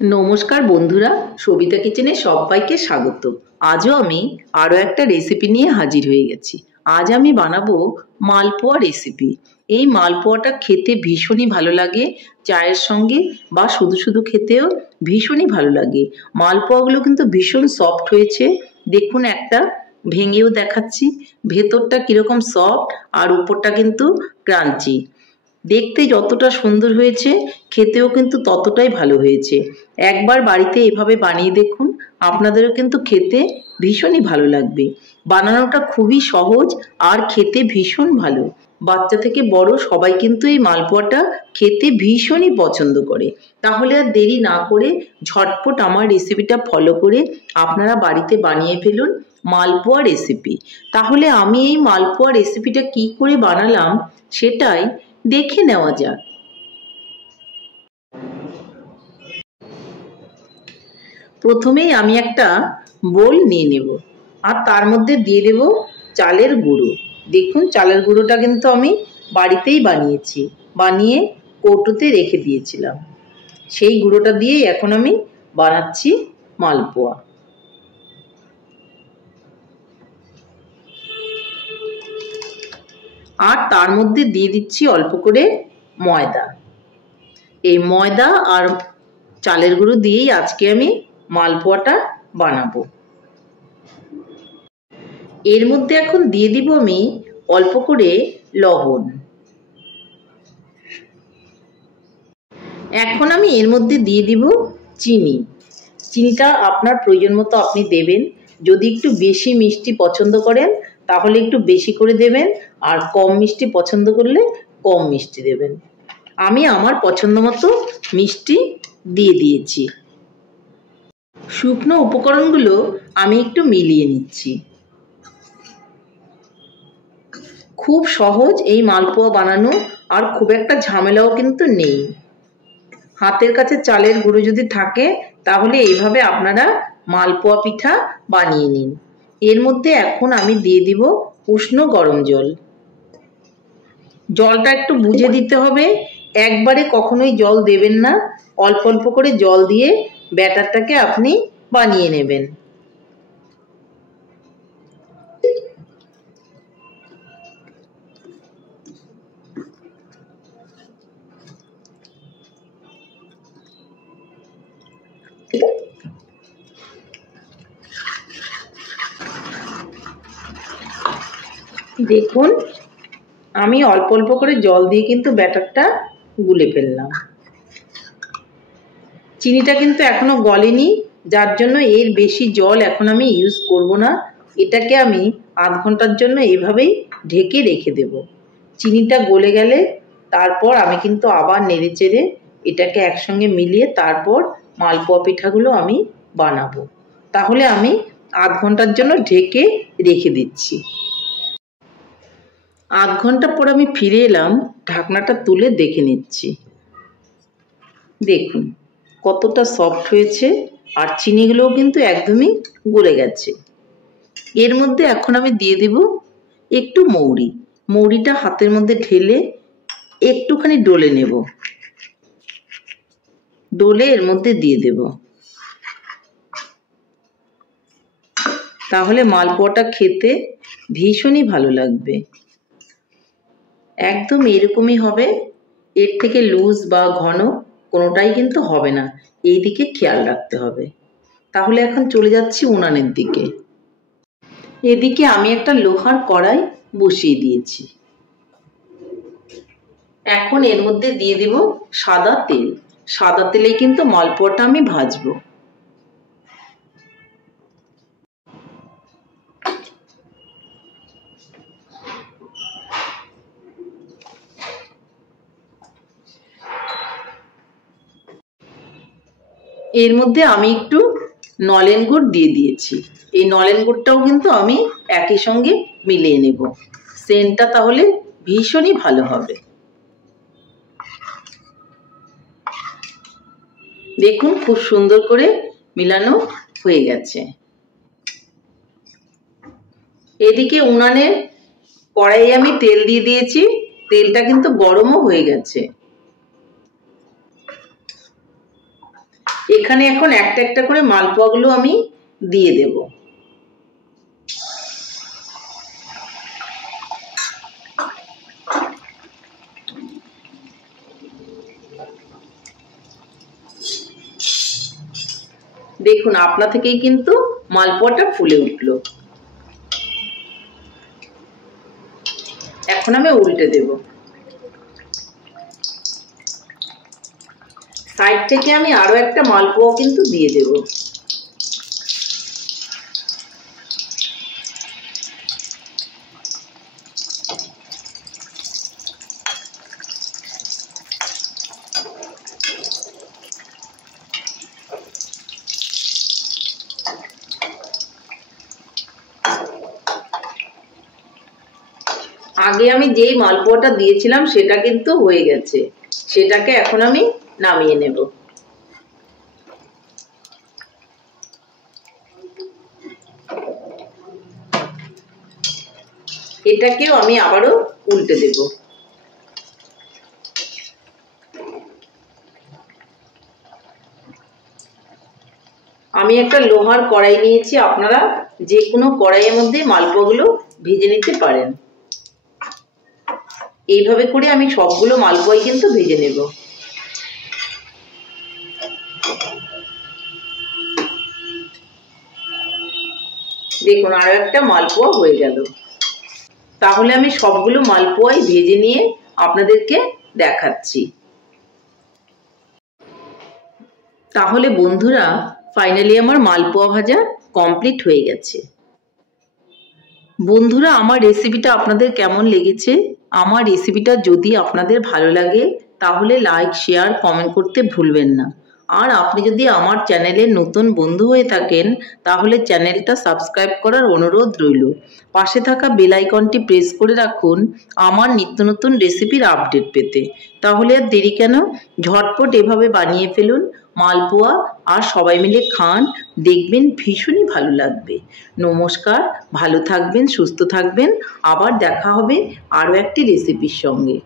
নমস্কার বন্ধুরা, সবিতা কিচেনে সবাইকে স্বাগত। আজও আমি আরও একটা রেসিপি নিয়ে হাজির হয়ে গেছি। আজ আমি বানাবো মালপোয়া রেসিপি। এই মালপোয়াটা খেতে ভীষণই ভালো লাগে, চায়ের সঙ্গে বা শুধু শুধু খেতেও ভীষণই ভালো লাগে। মালপোয়াগুলো কিন্তু ভীষণ সফট হয়েছে, দেখুন একটা ভেঙেও দেখাচ্ছি। ভেতরটা কীরকম সফট আর উপরটা কিন্তু ক্রাঞ্চি। দেখতে যতটা সুন্দর হয়েছে, খেতেও কিন্তু ততটাই ভালো হয়েছে। একবার বাড়িতে এভাবে বানিয়ে দেখুন, আপনাদেরও কিন্তু খেতে ভীষণই ভালো লাগবে। বানানোটা খুবই সহজ আর খেতে ভীষণ ভালো। বাচ্চা থেকে বড় সবাই কিন্তু এই মালপোয়াটা খেতে ভীষণই পছন্দ করে। তাহলে আর দেরি না করে ঝটপট আমার রেসিপিটা ফলো করে আপনারা বাড়িতে বানিয়ে ফেলুন মালপোয়া রেসিপি। তাহলে আমি এই মালপোয়া রেসিপিটা কি করে বানালাম সেটাই দেখে নেওয়া যাক। প্রথমেই আমি একটা বোল নিয়ে নেব আর তার মধ্যে দিয়ে দেব চালের গুঁড়ো। দেখুন চালের গুঁড়োটা কিন্তু আমি বাড়িতেই বানিয়েছি, বানিয়ে কৌটোতে রেখে দিয়েছিলাম। সেই গুঁড়োটা দিয়েই এখন আমি বানাচ্ছি মালপোয়া। আর তার মধ্যে দিয়ে দিচ্ছি অল্প করে ময়দা। এই ময়দা আর চালের গুঁড়ো দিয়েই আজকে আমি মালপোয়াটা বানাবো। এর মধ্যে এখন দিয়ে দিব আমি অল্প করে লবণ। এখন আমি এর মধ্যে দিয়ে দিব চিনি। চিনিটা আপনার প্রয়োজন মতো আপনি দেবেন। যদি একটু বেশি মিষ্টি পছন্দ করেন তাহলে একটু বেশি করে দেবেন, আর কম মিষ্টি পছন্দ করলে কম মিষ্টি দেবেন। আমি আমার পছন্দ মতো মিষ্টি দিয়ে দিয়েছি। শুকনো উপকরণগুলো আমি একটু মিলিয়ে নিচ্ছি। খুব সহজ এই মালপোয়া বানানো, আর খুব একটা ঝামেলাও কিন্তু নেই। হাতের কাছে চালের গুঁড়ো যদি থাকে তাহলে এইভাবে আপনারা মালপোয়া পিঠা বানিয়ে নিন। এর মধ্যে এখন আমি দিয়ে দিব উষ্ণ গরম জল। জলটা একটু বুঝে দিতে হবে, একবারে কখনোই জল দেবেন না। অল্প অল্প করে জল দিয়ে ব্যাটারটাকে আপনি বানিয়ে নেবেন। দেখুন আমি অল্প অল্প করে জল দিয়ে কিন্তু ব্যাটারটা গুলে ফেললাম। চিনিটা কিন্তু এখনো গলেনি, যার জন্য এর বেশি জল এখন আমি ইউজ করব না। এটাকে আমি আধ ঘন্টার জন্য এভাবেই ঢেকে রেখে দেব। চিনিটা গলে গেলে তারপর আমি কিন্তু আবার নেড়ে চেড়ে এটাকে একসঙ্গে মিলিয়ে তারপর মালপোয়া পিঠাগুলো আমি বানাবো। তাহলে আমি আধ ঘন্টার জন্য ঢেকে রেখে দিচ্ছি। আধ ঘন্টা পর আমি ফিরে এলাম, ঢাকনাটা তুলে দেখে নিচ্ছি। দেখুন কতটা সফট হয়েছে, আর চিনিগুলোও কিন্তু একদমই গলে গেছে। এর মধ্যে এখন আমি দিয়ে দেব একটু মৌরি। মৌরিটা হাতের মধ্যে ঢেলে একটুখানি ডলে নেব, ডলে এর মধ্যে দিয়ে দেব। তাহলে মালপোয়াটা খেতে ভীষণই ভালো লাগবে। একদম এরকমই হবে, এর থেকে লুজ বা ঘন কোনোটাই কিন্তু হবে না। এই দিকে খেয়াল রাখতে হবে। তাহলে এখন চলে যাচ্ছি উনানের দিকে। এদিকে আমি একটা লোহার কড়াই বসিয়ে দিয়েছি। এখন এর মধ্যে দিয়ে দেব সাদা তেল। সাদা তেলেই কিন্তু মালপোয়াটা আমি ভাজবো। এর মধ্যে আমি একটু নলেন গুড় দিয়ে দিয়েছি। এই নলেন গুড়টাও কিন্তু আমি একই সঙ্গে মিলিয়ে নেব। সেন্টটা তাহলে ভীষণই ভালো হবে। দেখুন খুব সুন্দর করে মিলানো হয়ে গেছে। এদিকে উনানের কড়াইয়ে আমি তেল দিয়ে দিয়েছি, তেলটা কিন্তু গরমও হয়ে গেছে। এখানে এখন একটা একটা করে মালপোয়াগুলো আমি দিয়ে দেব। দেখুন আপনা থেকেই কিন্তু মালপোয়াটা ফুলে উঠলো। এখন আমি উল্টে দেব। সাইড থেকে আমি আরো একটা মালপোয়া কিন্তু দিয়ে দেব। আগে আমি যেই মালপোয়াটা দিয়েছিলাম সেটা কিন্তু হয়ে গেছে, সেটাকে এখন আমি নামিয়ে নেব। এটাকেও আমি আবারও উল্টে দেব। আমি একটা লোহার কড়াই নিয়েছি, আপনারা যে কোনো কড়াইয়ের মধ্যে মালপোয়াগুলো ভেজে নিতে পারেন। এইভাবে করে আমি সবগুলো মালপোয়াই কিন্তু ভেজে নেব। দেখুন আরো একটা মালপোয়া হয়ে গেল। তাহলে আমি সবগুলো মালপোয়াই ভেজে নিয়ে আপনাদেরকে দেখাচ্ছি। তাহলে বন্ধুরা ফাইনালি আমার মালপোয়া ভাজা কমপ্লিট হয়ে গেছে। বন্ধুরা আমার রেসিপিটা আপনাদের কেমন লেগেছে? আমার রেসিপিটা যদি আপনাদের ভালো লাগে তাহলে লাইক, শেয়ার, কমেন্ট করতে ভুলবেন না। আর আপনি যদি আমার চ্যানেলের নতুন বন্ধু হয়ে থাকেন তাহলে চ্যানেলটা সাবস্ক্রাইব করার অনুরোধ রইল। পাশে থাকা বেল আইকনটি প্রেস করে রাখুন আমার নিত্য নতুন রেসিপির আপডেট পেতে। তাহলে আর দেরি কেন, ঝটপট এভাবে বানিয়ে ফেলুন মালপোয়া আর সবাই মিলে খান, দেখবেন ভীষণই ভালো লাগবে। নমস্কার, ভালো থাকবেন, সুস্থ থাকবেন। আবার দেখা হবে আরও একটি রেসিপির সঙ্গে।